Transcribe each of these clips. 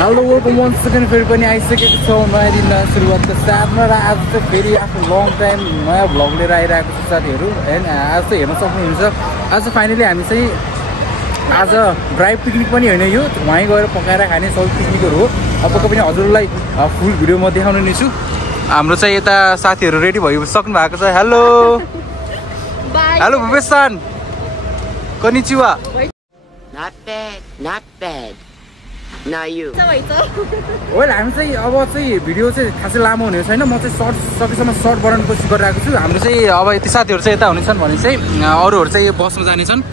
Hello welcome once again फेरि पनि आइसकेको छौँ नयाँ दिन सुरुवातको साथमा र आज चाहिँ फेरि आफ्नो लङ टाइम नयाँ भ्लग लिएर आइरहेको छु साथीहरू होइन। आज चाहिँ हेर्न सक्नुहुन्छ आज फाइनली हामी चाहिँ आज ड्राई पिकनिक पनि होइन यो वहीँ गएर पकाएर खाने सबै पिकनिकहरू हो। अब पक्कै पनि हजुरलाई फुल भिडियो म देखाउने नै छु। हाम्रो चाहिँ यता साथीहरू रेडी भइसक्नु भएको छ। हेलो हेलो भूपेश सान कनिचिवा। Not bad. Now you. Well हामी चाहिँ अब चाहिँ भिडियो चाहिँ खासै लामो हुने छैन। म चाहिँ सकेसम्म सर्ट बनाउने कोसिस गरिरहेको छु। हाम्रो चाहिँ अब यति साथीहरू चाहिँ यता हुनेछन् भने चाहिँ अरूहरू चाहिँ बसमा जानेछन्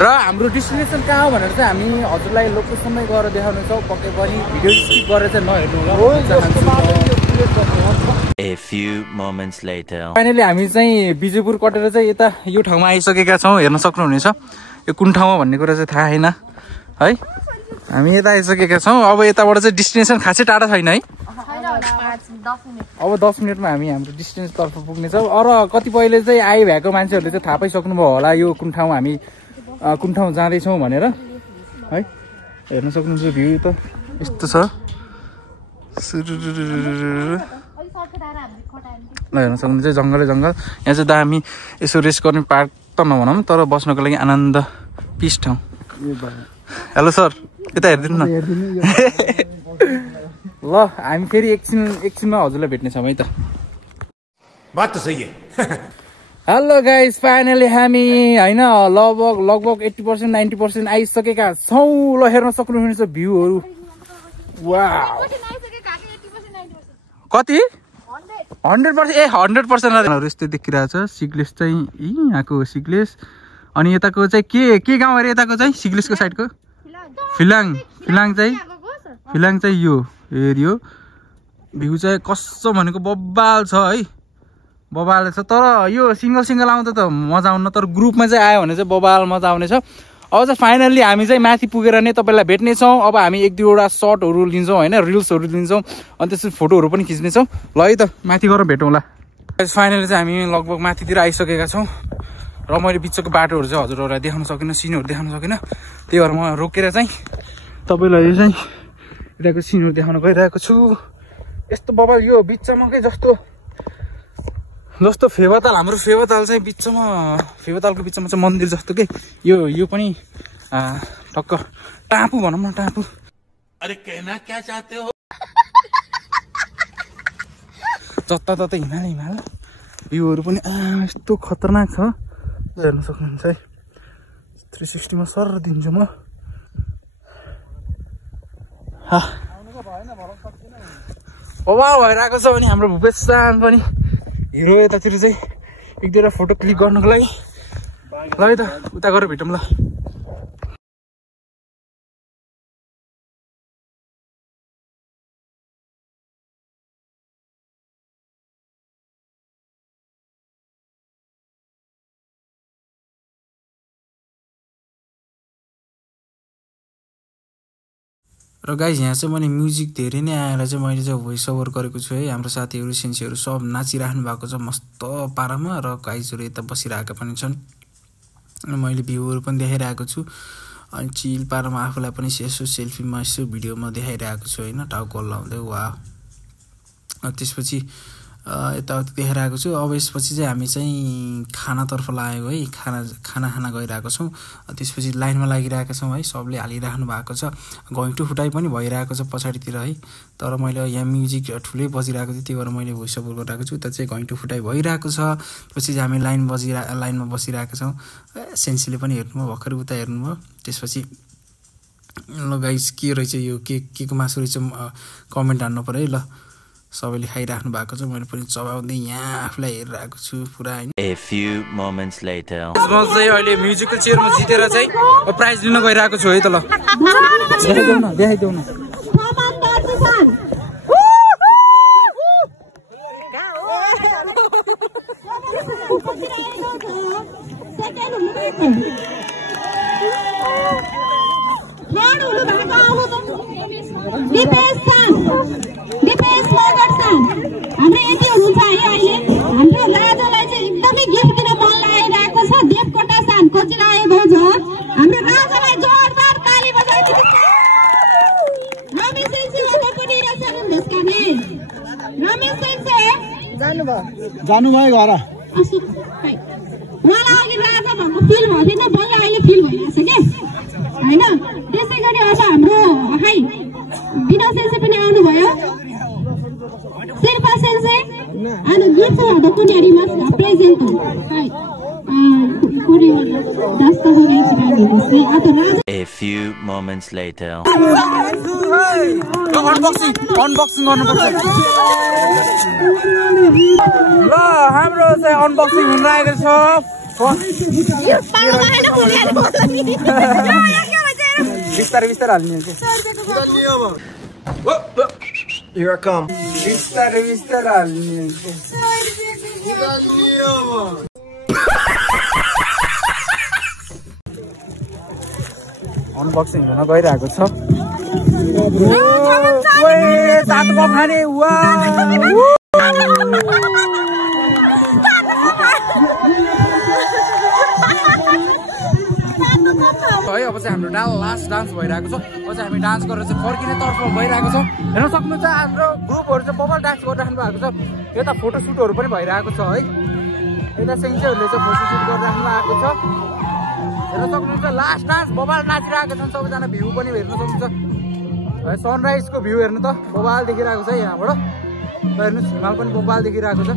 र हाम्रो डेस्टिनेसन कहाँ हो भनेर चाहिँ हामी हजुरलाई लोकेसनमै गएर देखाउनेछौँ। पक्कै पनि भिडियो स्किप गरेर चाहिँ नहेर्नु होला। A few moments later. Finally हामी चाहिँ बिजेपुर कटेर चाहिँ यता यो ठाउँमा आइसकेका छौँ। हेर्न सक्नुहुनेछ यो कुन ठाउँमा भन्ने कुरा चाहिँ थाहा छैन है। हामी यता आइसकेका छौँ। अब यताबाट चाहिँ डेस्टिनेसन खासै टाढा छैन है। अब 10 मिनटमा हामी हाम्रो डेस्टिनेसनतर्फ पुग्नेछौँ। अरू कतिपयले चाहिँ आइभएको मान्छेहरूले चाहिँ थाहा पाइसक्नुभयो होला यो कुन ठाउँमा हामी कुन ठाउँ जाँदैछौँ भनेर है। हेर्न सक्नुहुन्छ भ्यू त यस्तो छ। ल हेर्न सक्नुहुन्छ जङ्गलै जङ्गल। यहाँ चाहिँ दामी यसो रेस्ट गर्ने पार्क त नभनौँ तर बस्नको लागि आनन्द पिस ठाउँ। हेलो सर यता हेरिदिनु न। ल हामी फेरि एकछिनमा हजुरलाई भेट्नेछौँ है त। बात त सही है। हेलो गाइस फाइनली हामी होइन लगभग 80% 90% आइसकेका छौँ। ल हेर्न सक्नुहुनेछ भ्यूहरू। वाउ कति 100% ए 100% यस्तो देखिरहेको छ। सिग्लेस चाहिँ यहाँको सिग्लेस अनि यताको चाहिँ के गाउँ अरे यताको चाहिँ सिग्लेसको साइडको फिलाङ चाहिँ यो हेऱ्यो भ्यू चाहिँ कस्तो भनेको बब्बाल छ है। बबाल छ तर यो सिङ्गल आउँदा त मजा आउन तर ग्रुपमा चाहिँ आयो भने चाहिँ बबाल मजा आउनेछ। अब चाहिँ फाइनल्ली हामी चाहिँ माथि पुगेर नै तपाईँलाई भेट्नेछौँ। अब हामी 1-2वटा सर्टहरू लिन्छौँ होइन रिल्सहरू लिन्छौँ अनि त्यसपछि फोटोहरू पनि खिच्नेछौँ। ल है त माथि गएर भेटौँला। फाइनली चाहिँ हामी लगभग माथितिर आइसकेका छौँ र मैले बिचको बाटोहरू चाहिँ हजुरहरूलाई देखाउन सकिनँ सिनहरू देखाउन सकिनँ। त्यही भएर म रोकेर चाहिँ तपाईँलाई चाहिँ यताको सिनहरू देखाउन गइरहेको छु। यस्तो बबाल यो बिचमा के जस्तो फेवाताल हाम्रो फेवाताल चाहिँ फेवातालको बिचमा चाहिँ मन्दिर जस्तो के यो पनि टक्क टापु भनौँ न टापु। अरे कहना क्या चाहते हो। जता हिमाल भ्यूहरू पनि यस्तो खतरनाक छ। हेर्न सक्नुहुन्छ है 360 मा सर दिन्छु म। ओभर भइरहेको छ भने हाम्रो भूपेश सान पनि हिरो यतातिर चाहिँ 1-2वटा फोटो क्लिक गर्नको लागि। ल है त उता गएर भेटौँ ल। र गाइज यहाँ चाहिँ मैले म्युजिक धेरै नै आएर चाहिँ मैले चाहिँ भोइस ओभर गरेको छु है। हाम्रो साथीहरू सेन्सीहरू सब नाचिराख्नु भएको छ मस्त पारामा र गाइजहरू यता बसिरहेका पनि छन्। मैले भ्यूहरू पनि देखाइरहेको छु अनि चिल पारामा आफूलाई पनि यसो सेल्फीमा यसो भिडियोमा देखाइरहेको छु होइन टाउको लाउँदै वा। त्यसपछि यताउति देखाइरहेको छु। अब यसपछि चाहिँ हामी चाहिँ खानातर्फ लागेको है। खाना गइरहेको छौँ। त्यसपछि लाइनमा लागिरहेका छौँ है। सबले हालिराख्नु भएको छ। गोइङ टु फुटाइ पनि भइरहेको छ पछाडितिर है। तर मैले यहाँ म्युजिक ठुलै बजिरहेको थियो त्यही भएर मैले भोइस ओभर गरिरहेको छु। उता चाहिँ गोइङ टु फुटाइ भइरहेको छ। त्यसपछि हामी लाइनमा बसिरहेका छौँ। सेन्सीले पनि हेर्नुभयो भर्खर उता हेर्नुभयो। त्यसपछि ल गाइस के रहेछ यो के को मासु रहेछ कमेन्ट हान्नु पर्यो है। ल सबैले खाइराख्नु भएको छ मैले पनि चबाउँदै यहाँ आफूलाई हेरिरहेको छु पुरा हैन। A few moments later. म चाहिँ अहिले म्युजिकल चेयरमा जितेर चाहिँ प्राइज लिन गइरहेको छु है त। ल देखाइदेऊ न दिपेश लगरसान हाम्रो यति हुन्छ अहिले हाम्रो राजालाई चाहिँ एकदमै गिफ्ट दिन मन लागिरहेको छ। देवकोटा सान खोजिरहेको छ। हाम्रो राजालाई जोरदार ताली बजाइदिनुहोस्। रमेश सेन्सेबाट पनि रहेछन् देशकाने रमेश सेन्से जानुभयो घर उहाँलाई अघि राजा भन्नु फिल भएको थिएन बल्ल अहिले फिल भइरहेछ के होइन त्यसै गरी अब हाम्रो हाई बिना सेन्से पनि आउनुभयो शेर्पा सेन्से अनि गिफ्ट हुँदा पनि रिमास प्रेजेन्ट हो high A few moments later. Unboxing गर्नुपर्छ ल हाम्रो चाहिँ अनबक्सिङ हुन लागेको छ बिस्तारै बिस्तारै हाल्ने Here I come. बिस्तारै बिस्तारै हाल्ने अनबक्सिङ हुन गइरहेको छ सातमा खाने है अब चाहिँ हाम्रो लास्ट डान्स भइरहेको छ अब चाहिँ हामी डान्स गरेर चाहिँ फर्किने तर्फमा भइरहेको छ हेर्न सक्नुहुन्छ हाम्रो ग्रुपहरू चाहिँ बबल डान्स गरिराख्नु भएको छ यता फोटोसुटहरू पनि भइरहेको छ है यता सेन्सेहरूले चाहिँ फोटोसुट गरिराख्नु भएको छ हेर्न सक्नुहुन्छ लास्ट डान्स बबाल नाचिरहेको छन् सबैजना भ्यू पनि हेर्न सक्नुहुन्छ सनराइजको भ्यू हेर्नु त बबाल देखिरहेको छ यहाँबाट हेर्नुहोस् हिमाल पनि बबाल देखिरहेको छ